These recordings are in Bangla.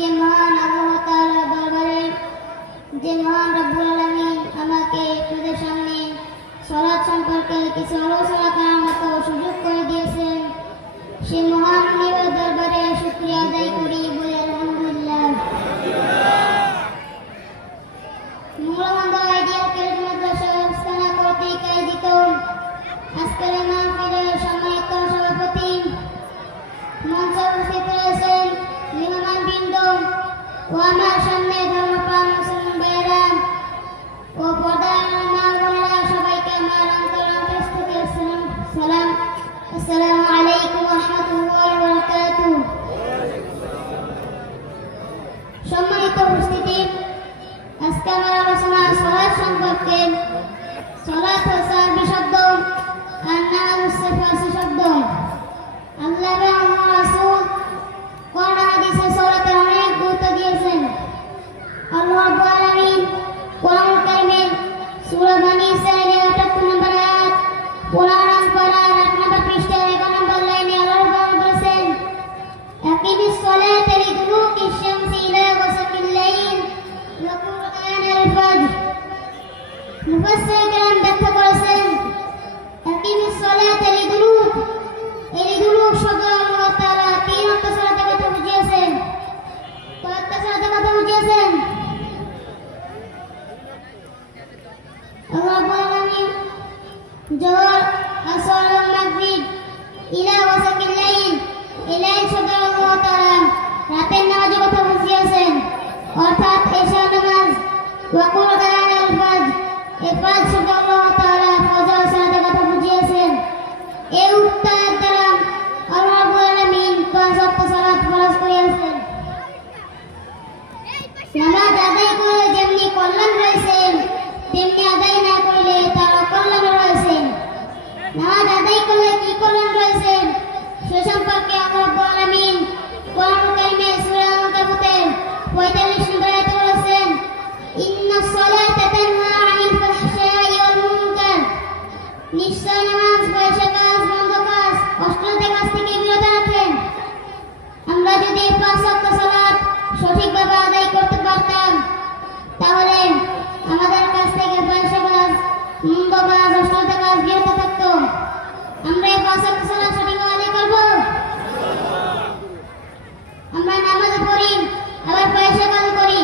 সে মহান আল্লাহ তাআলার দরবারে যে মহান রব্বুল আলামিন আমাকে আপনাদের সামনে সালাত সম্পর্কে কিছু আলোচনা করার মতো সুযোগ করে দিয়েছেন, সে মহান আল্লাহর দরবারে শুকরিয়া আদায় করি, বলি আলহামদুলিল্লাহ। মূলবন্ধ আইডিয়াল ক্যাডেট মাদ্রাসা ব্যবস্থাপনা কর্তৃক আয়োজিত আজকের মাহফিলের সম্মানিত সভাপতি, মঞ্চে উপস্থিত রয়েছেন মেহমানবৃন্দ ও আমার সামনে ধর্মপ্রাণ মুসলমান ভাইয়েরা ও পর্দার মা বোনেরা, সবাইকে আমার অন্তরের থেকে সালাম। আসসালামু আলাইকুম ওয়া রাহমাতুল্লাহি ওয়া বারাকাতুহু। সম্মানিত উপস্থিতি, আজকে আমার আলোচনা সালাত সম্পর্কে। সালাত হচ্ছে আরবি শব্দ আর নামাজ হচ্ছে ফারসি শব্দ। আল্লাহ এবং রাসূল কোরআন হাদিসে সালাতের অনেক গুরুত্ব দিয়েছেন। আল্লাহ রাব্বুল আলামিন কোরআন কারিমে সূরা বনী ইসরাঈলের ৭৮ নম্বর আয়াত ১৫ পারা ৮ নম্বর পৃষ্ঠার ১ নম্বর লাইনে আল্লাহ বলেছেন, আকিমিস সালাতা লিদুলুকিশ শামসি ইলা গাসাকিল লাইল ওয়া কুরআনাল ফাজর। মুফাসসির কেরাম ব্যাখ্যা করেছেন, আকিমিস সালাতা লিদুলুক, এই লিদুলুক শব্দ আল্লাহ তাআলা তিন ওয়াক্ত সালাতের কথা বুঝিয়েছেন। কয়েকটা সালাতের কথা বুঝিয়েছেন? আল্লাহ রাব্বুল আলামিন যোহর, আসর ও মাগরিব ইলা ওয়াসাকিল লাইল, এই লাইল শব্দ আল্লাহ তাআলা রাতের নামাজের কথা বুঝিয়েছেন, অর্থাৎ এশা নামাজ। ওয়া কুরআনাল ফাজর, এই ফাজর শব্দ আল্লাহ তাআলা ফজর সালাতের কথা বুঝিয়েছেন। এই উক্ত আয়াত দ্বারা আল্লাহ রাব্বুল আলামিন ৫ ওয়াক্ত সালাত ফরজ করিয়াছেন। নামাজ আদায় করে যেমনি কল্যাণ রয়েছে, তেমনি আদায় না করলে তার অকল্যাণ রয়েছে। নামাজ আদায় করলে কি কল্যাণ রয়েছে সে সম্পর্কে আল্লাহ রাব্বুল আলামিন কোরআন কারিমে সূরা আল-আনকাবুতের ৪৫ নম্বর আয়াতে বলেছেন, ইন্নাস সালাতা তানহা আনিল ফাহশাই ওয়াল মুনকার, নিশ্চয় নামাজ পয়সা কাজ, মন্দ কাজ, অশ্লীল কাজ থেকে বিরত রাখেন। আমরা যদি ৫ ওয়াক্ত সালাত সঠিকভাবে আদায় করতে পারতাম, তাহলে আমাদের কাছ থেকে পয়সা কাজ, মন্দ কাজ, অশ্লীল কাজ বিরত থাকতো। আমরা এই ৫ ওয়াক্ত সালাত সঠিকভাবে আদায় করব। আমরা নামাজ পড়ি আবার পয়সা কাজ করি,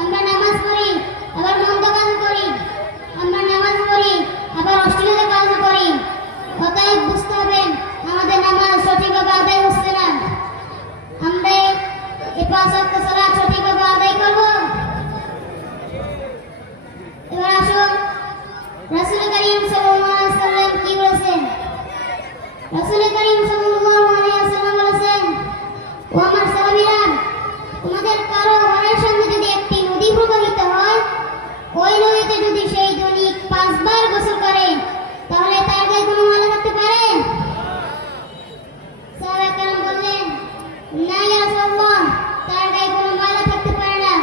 আমরা নামাজ পড়ি আবার মন্দ কাজ করি, আমরা নামাজ পড়ি আবার অশ্লীল কাজ করি। অতএব বুঝতে হবে আমাদের নামাজ সঠিকভাবে আদায় হচ্ছে না। আমরা এই ৫ ওয়াক্ত সালাত সঠিকভাবে আদায় করব। এবার আসুন রাসূল করিম সাল্লাল্লাহু আলাইহি ওয়াসাল্লাম কি বলেছেন। রাসূল করিম সাল্লাল্লাহু আলাইহি ওয়াসাল্লাম বলেছেন, ও আমার সাহাবীরা, তোমাদের কারো ঘরের সামনে যদি একটি নদী প্রবাহিত হয়, ওই নদীতে যদি সেই দৈনিক ৫ বার গোসল করে, তাহলে তার গায়ে কোনো ময়লা থাকতে পারে? সাহাবায়ে কেরাম বললেন, না ইয়া রাসূলুল্লাহ, তার গায়ে কোনো ময়লা থাকতে পারে না।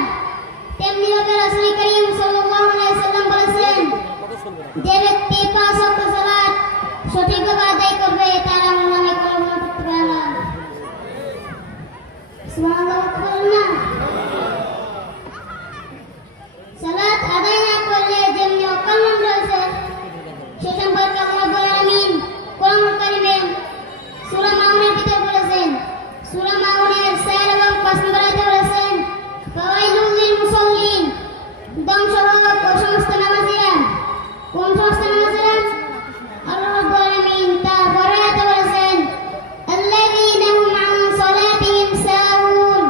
তেমনি ভাবে রাসূল করিম সাল্লাল্লাহু আলাইহি ওয়াসাল্লাম বলেছেন, যে ব্যক্তি ৫ ওয়াক্ত সালাত সঠিকভাবে আদায় করবে, তার আমলনামায় কোনো গুনাহ থাকতে পারে না। সুবহানাল্লাহ, বলুন না। সালাত আদায় না করলে যেমনি অকল্যাণ রয়েছে, সে সম্পর্কে আল্লাহ রাব্বুল আলামিন কোরআন কারিমে সূরা মাউনের ভিতরে বলেছেন। সূরা মাউনের ৪ এবং ৫ নম্বর আয়াতে বলেছেন, ফাওয়াইলুল লিল মুসাল্লিন, ধ্বংস হোক ওই সমস্ত নামাজীরা। কোন সমস্ত নামাজীরা? আল্লাহ রাব্বুল আলামিন তার পরের আয়াতে বলেছেন, আল্লাযীনা হুম আন সালাতিহিম সাহুন,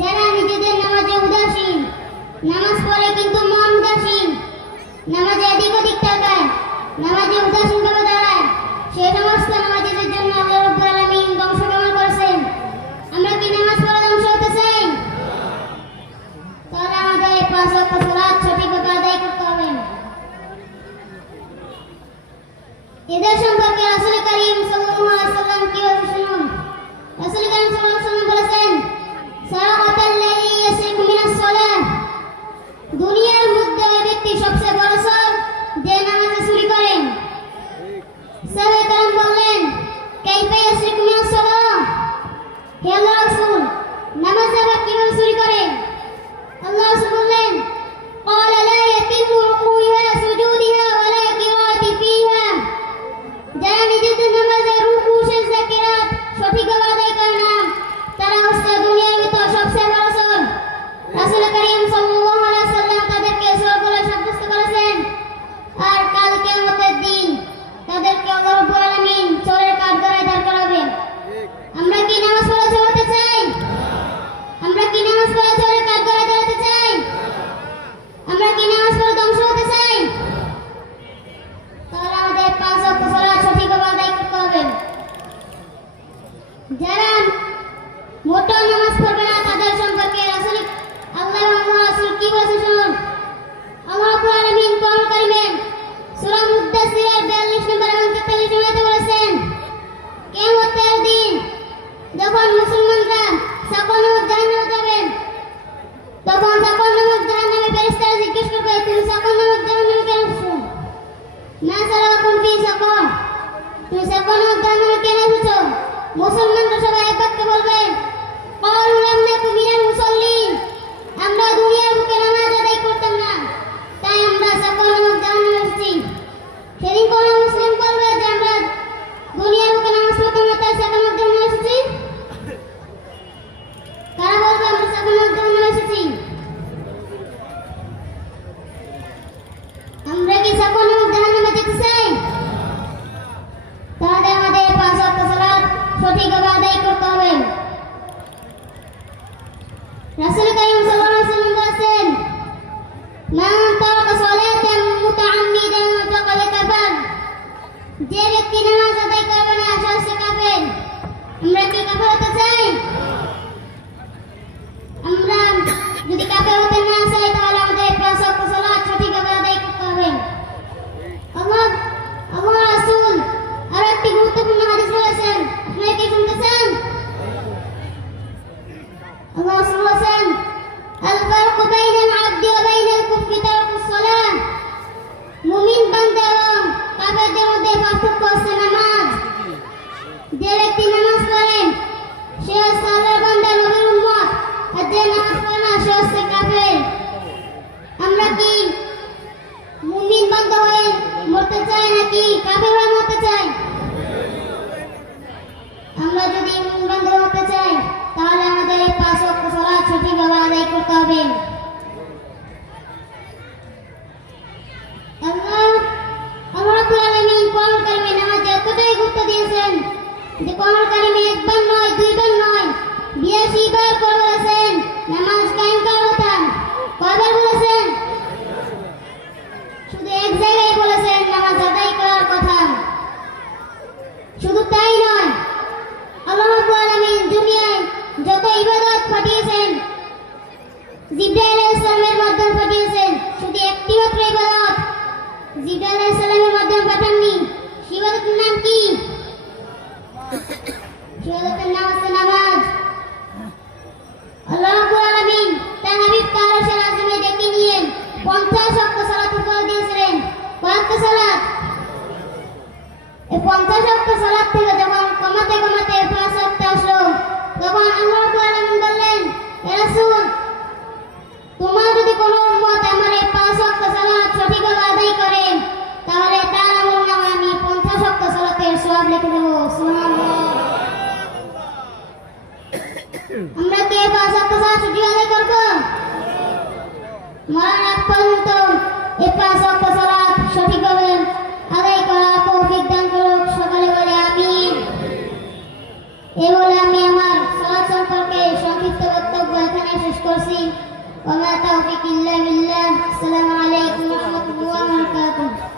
যারা নিজেদের নামাজে উদাসীন, নামাজ পড়ে কিন্তু মন উদাসীন, নামাজে এদিক ওদিক তাকায়, নামাজে উদাসীন ভাবে দাঁড়ায়, সেই সমস্ত নামাজীদের জন্য আল্লাহ রাব্বুল আলামিন ধ্বংস কামনা করেছেন। আমরা কি নামাজ পড়ে ধ্বংস হতে চাই? তাহলে আমাদের ৫ ওয়াক্ত সালাত সঠিকভাবে আদায় করতে হবে। এদের সম্পর্কে রাসূল করিম সাল্লাল্লাহু আলাইহি ওয়াসাল্লাম কি বলেছেন শুনুন। রাসূল করিম সাল্লাল্লাহু আলাইহি ওয়াসাল্লাম বলেছেন, সারাকাতাল্লাযী ইয়াসরিকু মিনাস সালাত, দুনিয়ার মধ্যে ওই ব্যক্তি সবচেয়ে বড় চোর যে নামাজে চুরি করেন। সাহাবায়ে কেরাম বললেন, কাইফা ইয়াসরিকু মিনাস সালাত, হে আল্লাহর রাসূল, নামাজে আবার কিভাবে তুমি সাফওয়ান জাহান্নামে কেন এসেছো? মুসলমানরা সবাই এক বাক্যে বলবে, ক্বালু লাম নাকু মিনাল মুসাল্লিন, আমরা দুনিয়ার বুকে নামাজ আদায় করতাম না, তাই আমরা সাফওয়ান জাহান্নামে এসেছি। সেদিন কোন মুসলিম বলবে যে আমরা দুনিয়ার বুকে নামাজ পড়তাম না, তাই সাফওয়ান জাহান্নামে এসেছি? কারা বলবে আমরা সাফওয়ান জাহান্নামে এসেছি? আমরা কি সাফওয়ান জাহান্নামে যেতে চাই? তাহলে আমাদের 5 ওয়াক্ত সালাত সঠিকভাবে আদায় করতে হবে। রাসূল কারীম সাল্লাল্লাহু আলাইহি ওয়াসাল্লাম বলেছেন, মান তারাকা সালাতান মুতাআম্মিদান ফাকাদ কাফার, যে ব্যক্তি নামাজ আদায় করবে না সে কাফের। আমরা কি কাফের হতে চাই? আমরা যদি কাফের হতে না চাই তাহলে আমাদের 5 ওয়াক্ত সালাত সঠিকভাবে আদায় করতে হবে। আল্লাহ রাসূল আর একটি গুরুত্বপূর্ণ হাদিস বলেছেন, আপনারা কি শুনতেছেন? আল্লাহ রাসূল বলেছেন, আল ফারকু বাইনাল আবদি ওয়া বাইনাল কুফরি তারকুস সালাহ, মুমিন বান্দা এবং কাফেরদের মধ্যে পার্থক্য হচ্ছে নামাজ। যে ব্যক্তি নামাজ পড়ে সে হচ্ছে আল্লাহর বান্দা, নবীর উম্মত, আর যে নামাজ পড়ে না সে হচ্ছে কাফের। আমরা কি মুমিন বান্দা হয়ে মরতে চাই নাকি কাফের হয়ে মরতে চাই? আমরা যদি মুমিন বান্দা হতে চাই তাহলে আমাদের 5 ওয়াক্ত সালাত সঠিকভাবে আদায় করতে হবে। আল্লাহ রাব্বুল আলামিন কোরআন কারিমে নামাজে এতটাই গুরুত্ব দিয়েছেন যে কোরআন কারিমে একবার নয়, দুইবার নয়, 82 বার করে বলেছেন নামাজ কায়েম করার কথা। কয়বার বলেছেন? শুধু এক জায়গায় বলেছেন নামাজ আদায় করার কথা। শুধু তাই নয়, আল্লাহ রাব্বুল আলামিন দুনিয়ায় যত ইবাদত পাঠিয়েছেন জিবরাইল আলাইহিস সালামের মাধ্যমে পাঠিয়েছেন, শুধু একটি মাত্র ইবাদত জিবরাইল আলাইহিস সালামের মাধ্যমে পাঠাননি। সেই ইবাদতের নাম কি? সেই ইবাদতের নাম হচ্ছে নামাজ। আল্লাহ রাব্বুল আলামিন তার হাবিবকে আরশের আযমে ডেকে নিয়ে 50 ওয়াক্ত সালাত ফরজ দিয়েছিলেন। কত সালাত? এই 50 ওয়াক্ত সালাত থেকে যখন কমাতে কমাতে 5 ওয়াক্ত আসলো, তখন আল্লাহ রাব্বুল আলামিন বললেন, হে রাসূল, তোমার যদি কোনো উম্মত আমার এই 5 ওয়াক্ত সালাত সঠিকভাবে আদায় করে তাহলে তার আমলনামায় আমি 50 ওয়াক্ত সালাতের সওয়াব লিখে দেব। সুবহানাল্লাহ। আমরা কি 5 ওয়াক্ত সালাত সঠিক আদায় করব? মরার আগ পর্যন্ত এই 5 ওয়াক্ত সালাত সঠিকভাবে আদায় করার তৌফিক দান করুক। সকলে বলে আমিন। এই বলে আমি আমার সালাত সম্পর্কে সংক্ষিপ্ত বক্তব্য এখানে শেষ করছি। ওয়া মা তাওফীক ইল্লা বিল্লাহ। আসসালামু আলাইকুম ওয়া রাহমাতুল্লাহি ওয়া বারাকাতুহু।